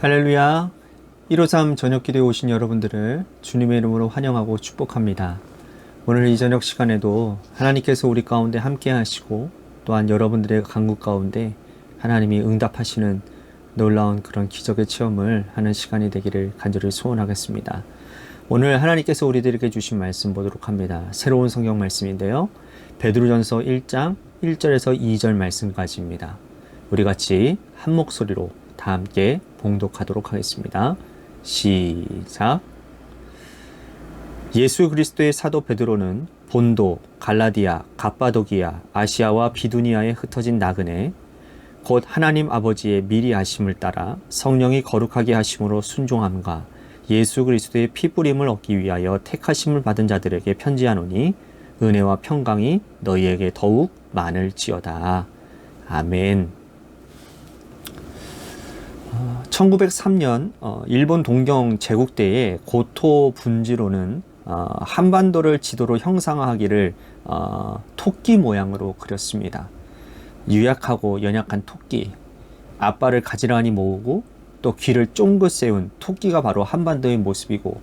할렐루야. 153 저녁기도에 오신 여러분들을 주님의 이름으로 환영하고 축복합니다. 오늘 이 저녁 시간에도 하나님께서 우리 가운데 함께 하시고 또한 여러분들의 간구 가운데 하나님이 응답하시는 놀라운 그런 기적의 체험을 하는 시간이 되기를 간절히 소원하겠습니다. 오늘 하나님께서 우리들에게 주신 말씀 보도록 합니다. 새로운 성경 말씀인데요. 베드로전서 1장 1절에서 2절 말씀까지입니다. 우리 같이 한 목소리로 다 함께 봉독하도록 하겠습니다. 시작. 예수 그리스도의 사도 베드로는 본도, 갈라디아, 갑바도기아, 아시아와 비두니아에 흩어진 나그네 곧 하나님 아버지의 미리 하심을 따라 성령이 거룩하게 하심으로 순종함과 예수 그리스도의 피뿌림을 얻기 위하여 택하심을 받은 자들에게 편지하노니 은혜와 평강이 너희에게 더욱 많을지어다. 아멘. 1903년 일본 동경 제국 때에 고토 분지로는 한반도를 지도로 형상화하기를 토끼 모양으로 그렸습니다. 유약하고 연약한 토끼, 앞발을 가지런히 모으고 또 귀를 쫑긋 세운 토끼가 바로 한반도의 모습이고,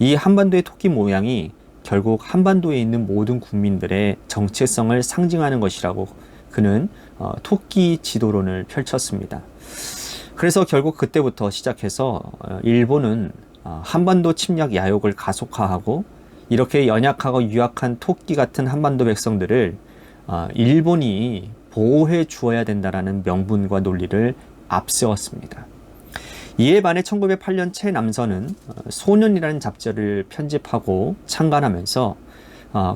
이 한반도의 토끼 모양이 결국 한반도에 있는 모든 국민들의 정체성을 상징하는 것이라고 그는 토끼 지도론을 펼쳤습니다. 그래서 결국 그때부터 시작해서 일본은 한반도 침략 야욕을 가속화하고, 이렇게 연약하고 유약한 토끼 같은 한반도 백성들을 일본이 보호해 주어야 된다라는 명분과 논리를 앞세웠습니다. 이에 반해 1908년 최 남선은 소년이라는 잡지를 편집하고 창간하면서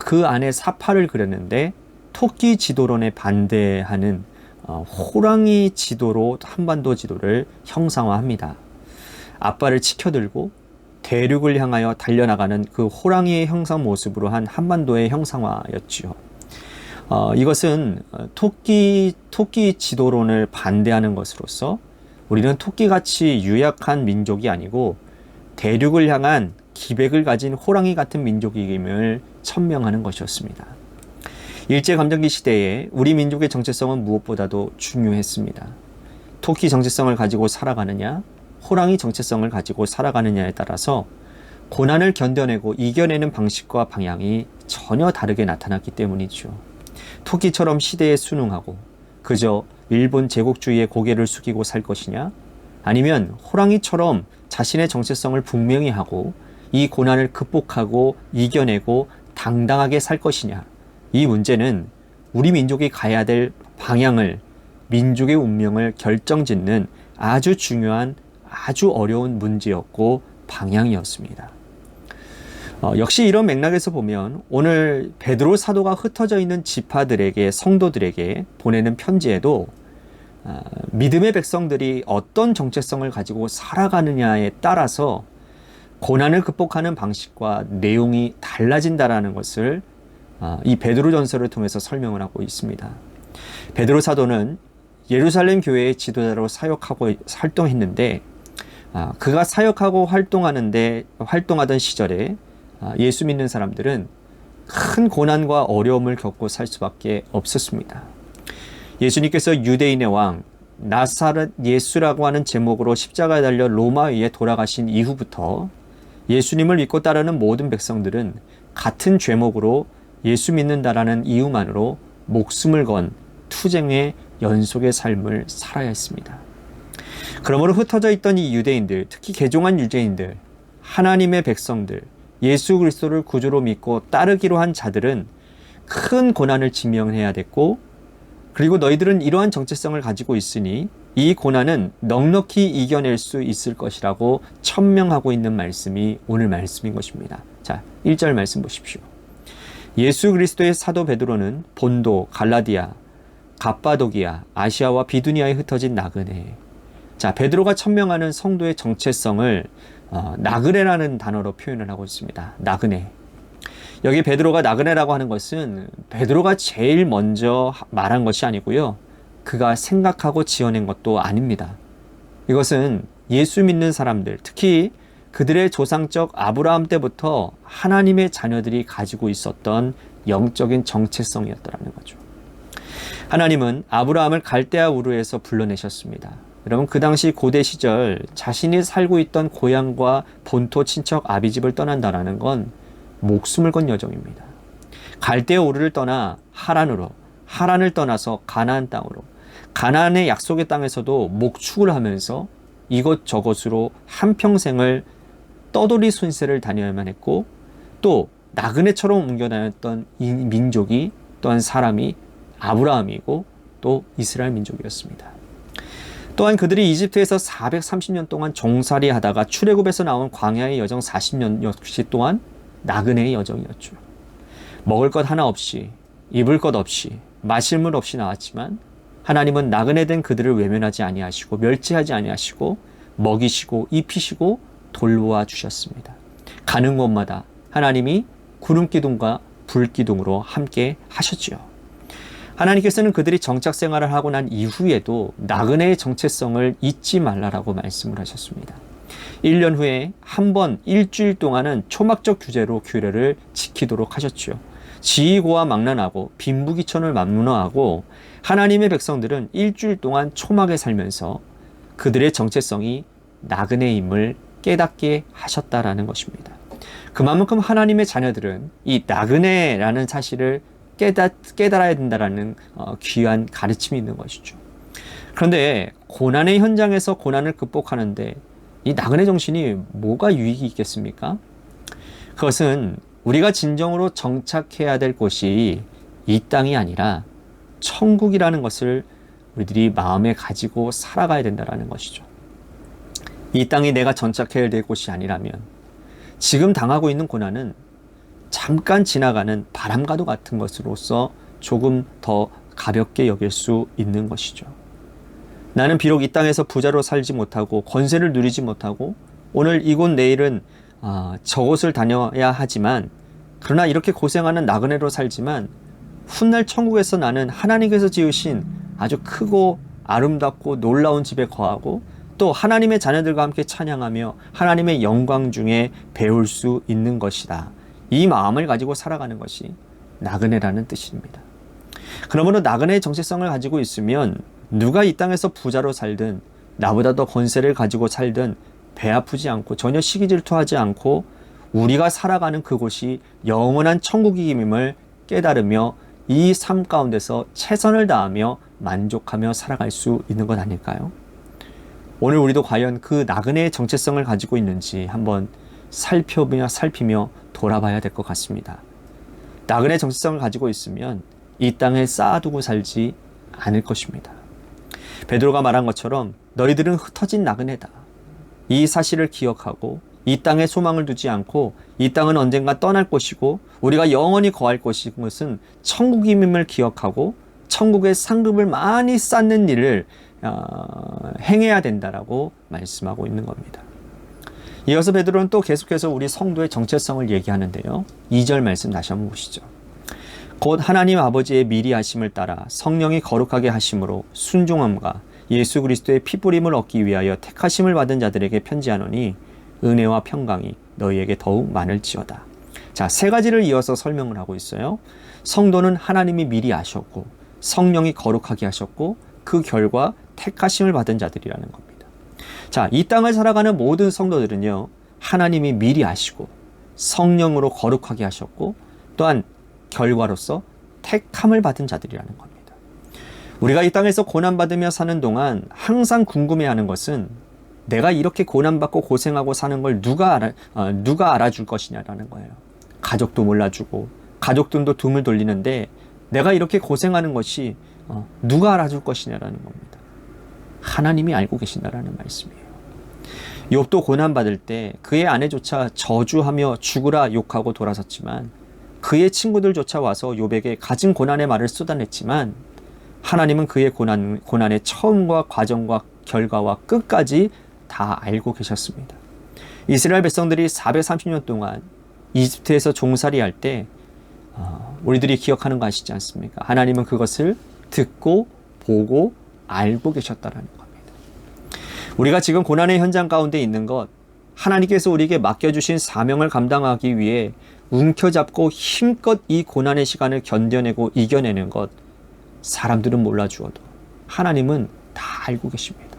그 안에 사파를 그렸는데, 토끼 지도론에 반대하는 호랑이 지도로 한반도 지도를 형상화합니다. 앞발을 치켜들고 대륙을 향하여 달려나가는 그 호랑이의 형상 모습으로 한 한반도의 형상화였지요. 이것은 토끼 지도론을 반대하는 것으로서 우리는 토끼같이 유약한 민족이 아니고 대륙을 향한 기백을 가진 호랑이 같은 민족임을 천명하는 것이었습니다. 일제감정기 시대에 우리 민족의 정체성은 무엇보다도 중요했습니다. 토끼 정체성을 가지고 살아가느냐, 호랑이 정체성을 가지고 살아가느냐에 따라서 고난을 견뎌내고 이겨내는 방식과 방향이 전혀 다르게 나타났기 때문이죠. 토끼처럼 시대에 순응하고 그저 일본 제국주의에 고개를 숙이고 살 것이냐, 아니면 호랑이처럼 자신의 정체성을 분명히 하고 이 고난을 극복하고 이겨내고 당당하게 살 것이냐, 이 문제는 우리 민족이 가야 될 방향을, 민족의 운명을 결정짓는 아주 중요한, 아주 어려운 문제였고 방향이었습니다. 역시 이런 맥락에서 보면 오늘 베드로 사도가 흩어져 있는 지파들에게, 성도들에게 보내는 편지에도 믿음의 백성들이 어떤 정체성을 가지고 살아가느냐에 따라서 고난을 극복하는 방식과 내용이 달라진다라는 것을 이 베드로 전서를 통해서 설명을 하고 있습니다. 베드로 사도는 예루살렘 교회의 지도자로 사역하고 활동했는데, 그가 사역하고 활동하던 시절에 예수 믿는 사람들은 큰 고난과 어려움을 겪고 살 수밖에 없었습니다. 예수님께서 유대인의 왕 나사렛 예수라고 하는 제목으로 십자가에 달려 로마에 돌아가신 이후부터 예수님을 믿고 따르는 모든 백성들은 같은 죄목으로 예수 믿는다라는 이유만으로 목숨을 건 투쟁의 연속의 삶을 살아야 했습니다. 그러므로 흩어져 있던 이 유대인들, 특히 개종한 유대인들, 하나님의 백성들, 예수 그리스도를 구주로 믿고 따르기로 한 자들은 큰 고난을 직면해야 됐고, 그리고 너희들은 이러한 정체성을 가지고 있으니 이 고난은 넉넉히 이겨낼 수 있을 것이라고 천명하고 있는 말씀이 오늘 말씀인 것입니다. 자, 1절 말씀 보십시오. 예수 그리스도의 사도 베드로는 본도, 갈라디아, 갑바도기아, 아시아와 비두니아에 흩어진 나그네. 자, 베드로가 천명하는 성도의 정체성을 나그네라는 단어로 표현을 하고 있습니다. 나그네. 여기 베드로가 나그네라고 하는 것은 베드로가 제일 먼저 말한 것이 아니고요, 그가 생각하고 지어낸 것도 아닙니다. 이것은 예수 믿는 사람들, 특히 그들의 조상적 아브라함 때부터 하나님의 자녀들이 가지고 있었던 영적인 정체성이었다라는 거죠. 하나님은 아브라함을 갈대아 우르에서 불러내셨습니다. 여러분, 그 당시 고대 시절 자신이 살고 있던 고향과 본토 친척 아비집을 떠난다라는 건 목숨을 건 여정입니다. 갈대아 우르를 떠나 하란으로, 하란을 떠나서 가나안 땅으로, 가나안의 약속의 땅에서도 목축을 하면서 이것저것으로 한평생을 떠돌이 손세를 다녀야만 했고, 또 나그네처럼 옮겨 다녔던 이 민족이 또한 사람이 아브라함이고 또 이스라엘 민족이었습니다. 또한 그들이 이집트에서 430년 동안 종살이 하다가 출애굽에서 나온 광야의 여정 40년 역시 또한 나그네의 여정이었죠. 먹을 것 하나 없이, 입을 것 없이, 마실 물 없이 나왔지만 하나님은 나그네된 그들을 외면하지 아니하시고 멸시하지 아니하시고 먹이시고 입히시고 돌보아 주셨습니다. 가는 곳마다 하나님이 구름기둥과 불기둥으로 함께 하셨지요. 하나님께서는 그들이 정착 생활을 하고 난 이후에도 나그네의 정체성을 잊지 말라라고 말씀을 하셨습니다. 1년 후에 한 번 일주일 동안은 초막적 규제로 규례를 지키도록 하셨지요. 지휘고와 망란하고 빈부귀천을 만문화하고 하나님의 백성들은 일주일 동안 초막에 살면서 그들의 정체성이 나그네임을 깨닫게 하셨다라는 것입니다. 그만큼 하나님의 자녀들은 이 나그네라는 사실을 깨달아야 된다라는 귀한 가르침이 있는 것이죠. 그런데 고난의 현장에서 고난을 극복하는데 이 나그네 정신이 뭐가 유익이 있겠습니까? 그것은 우리가 진정으로 정착해야 될 곳이 이 땅이 아니라 천국이라는 것을 우리들이 마음에 가지고 살아가야 된다는 것이죠. 이 땅이 내가 정착해야 될 곳이 아니라면 지금 당하고 있는 고난은 잠깐 지나가는 바람과도 같은 것으로서 조금 더 가볍게 여길 수 있는 것이죠. 나는 비록 이 땅에서 부자로 살지 못하고 권세를 누리지 못하고 오늘 이곳 내일은 저곳을 다녀야 하지만, 그러나 이렇게 고생하는 나그네로 살지만 훗날 천국에서 나는 하나님께서 지으신 아주 크고 아름답고 놀라운 집에 거하고 또 하나님의 자녀들과 함께 찬양하며 하나님의 영광 중에 배울 수 있는 것이다. 이 마음을 가지고 살아가는 것이 나그네라는 뜻입니다. 그러므로 나그네의 정체성을 가지고 있으면 누가 이 땅에서 부자로 살든 나보다 더 권세를 가지고 살든 배 아프지 않고 전혀 시기 질투하지 않고 우리가 살아가는 그곳이 영원한 천국임을 깨달으며 이 삶 가운데서 최선을 다하며 만족하며 살아갈 수 있는 것 아닐까요? 오늘 우리도 과연 그 나그네의 정체성을 가지고 있는지 한번 살피며 돌아봐야 될 것 같습니다. 나그네 정체성을 가지고 있으면 이 땅에 쌓아두고 살지 않을 것입니다. 베드로가 말한 것처럼 너희들은 흩어진 나그네다. 이 사실을 기억하고 이 땅에 소망을 두지 않고 이 땅은 언젠가 떠날 것이고 우리가 영원히 거할 것인 것은 천국임을 기억하고 천국의 상급을 많이 쌓는 일을 행해야 된다라고 말씀하고 있는 겁니다. 이어서 베드로는 또 계속해서 우리 성도의 정체성을 얘기하는데요. 2절 말씀 다시 한번 보시죠. 곧 하나님 아버지의 미리 하심을 따라 성령이 거룩하게 하심으로 순종함과 예수 그리스도의 피뿌림을 얻기 위하여 택하심을 받은 자들에게 편지하노니 은혜와 평강이 너희에게 더욱 많을지어다. 자, 세 가지를 이어서 설명을 하고 있어요. 성도는 하나님이 미리 아셨고 성령이 거룩하게 하셨고 그 결과 택하심을 받은 자들이라는 겁니다. 자, 이 땅을 살아가는 모든 성도들은요, 하나님이 미리 아시고 성령으로 거룩하게 하셨고 또한 결과로서 택함을 받은 자들이라는 겁니다. 우리가 이 땅에서 고난받으며 사는 동안 항상 궁금해하는 것은 내가 이렇게 고난받고 고생하고 사는 걸 누가 알아줄 것이냐라는 거예요. 가족도 몰라주고 가족들도 등을 돌리는데 내가 이렇게 고생하는 것이 누가 알아줄 것이냐라는 겁니다. 하나님이 알고 계신다라는 말씀이에요. 욥도 고난받을 때 그의 아내조차 저주하며 죽으라 욕하고 돌아섰지만 그의 친구들조차 와서 욥에게 갖은 고난의 말을 쏟아냈지만 하나님은 그의 고난의 처음과 과정과 결과와 끝까지 다 알고 계셨습니다. 이스라엘 백성들이 430년 동안 이집트에서 종살이 할 때 우리들이 기억하는 거 아시지 않습니까? 하나님은 그것을 듣고 보고 알고 계셨다라는 겁니다. 우리가 지금 고난의 현장 가운데 있는 것, 하나님께서 우리에게 맡겨주신 사명을 감당하기 위해 움켜잡고 힘껏 이 고난의 시간을 견뎌내고 이겨내는 것, 사람들은 몰라주어도 하나님은 다 알고 계십니다.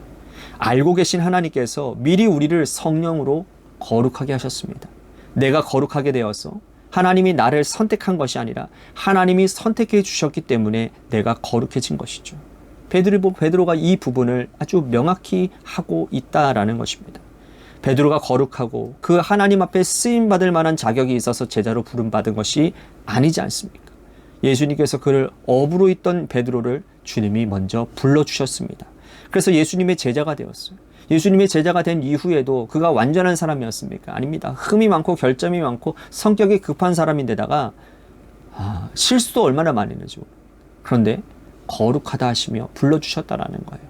알고 계신 하나님께서 미리 우리를 성령으로 거룩하게 하셨습니다. 내가 거룩하게 되어서 하나님이 나를 선택한 것이 아니라 하나님이 선택해 주셨기 때문에 내가 거룩해진 것이죠. 베드로가 이 부분을 아주 명확히 하고 있다라는 것입니다. 베드로가 거룩하고 그 하나님 앞에 쓰임받을 만한 자격이 있어서 제자로 부름받은 것이 아니지 않습니까? 예수님께서 그를 업으로 있던 베드로를 주님이 먼저 불러주셨습니다. 그래서 예수님의 제자가 되었어요. 예수님의 제자가 된 이후에도 그가 완전한 사람이었습니까? 아닙니다. 흠이 많고 결점이 많고 성격이 급한 사람인데다가 실수도 얼마나 많이 내죠. 그런데 거룩하다 하시며 불러주셨다라는 거예요.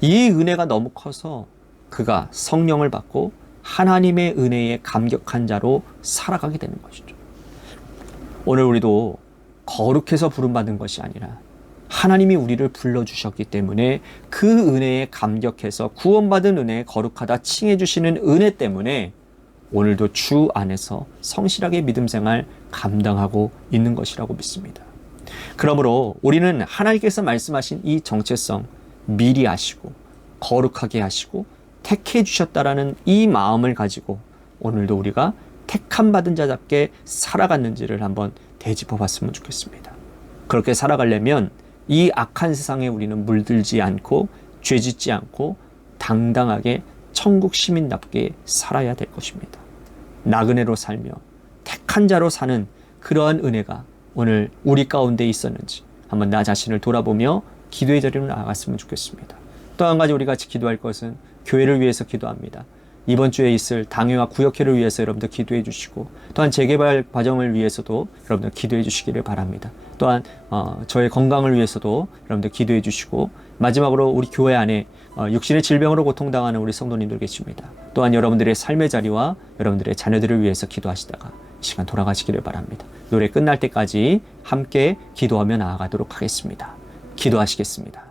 이 은혜가 너무 커서 그가 성령을 받고 하나님의 은혜에 감격한 자로 살아가게 되는 것이죠. 오늘 우리도 거룩해서 부름받은 것이 아니라 하나님이 우리를 불러주셨기 때문에 그 은혜에 감격해서 구원받은 은혜에 거룩하다 칭해 주시는 은혜 때문에 오늘도 주 안에서 성실하게 믿음 생활 감당하고 있는 것이라고 믿습니다. 그러므로 우리는 하나님께서 말씀하신 이 정체성 미리 아시고 거룩하게 하시고 택해 주셨다라는 이 마음을 가지고 오늘도 우리가 택함 받은 자답게 살아갔는지를 한번 되짚어 봤으면 좋겠습니다. 그렇게 살아가려면 이 악한 세상에 우리는 물들지 않고 죄짓지 않고 당당하게 천국 시민답게 살아야 될 것입니다. 나그네로 살며 택한 자로 사는 그러한 은혜가 오늘 우리 가운데 있었는지 한번 나 자신을 돌아보며 기도의 자리로 나아갔으면 좋겠습니다. 또 한 가지 우리 같이 기도할 것은 교회를 위해서 기도합니다. 이번 주에 있을 당회와 구역회를 위해서 여러분들 기도해 주시고 또한 재개발 과정을 위해서도 여러분들 기도해 주시기를 바랍니다. 또한 저의 건강을 위해서도 여러분들 기도해 주시고 마지막으로 우리 교회 안에 육신의 질병으로 고통당하는 우리 성도님들 계십니다. 또한 여러분들의 삶의 자리와 여러분들의 자녀들을 위해서 기도하시다가 이 시간 돌아가시기를 바랍니다. 노래 끝날 때까지 함께 기도하며 나아가도록 하겠습니다. 기도하시겠습니다.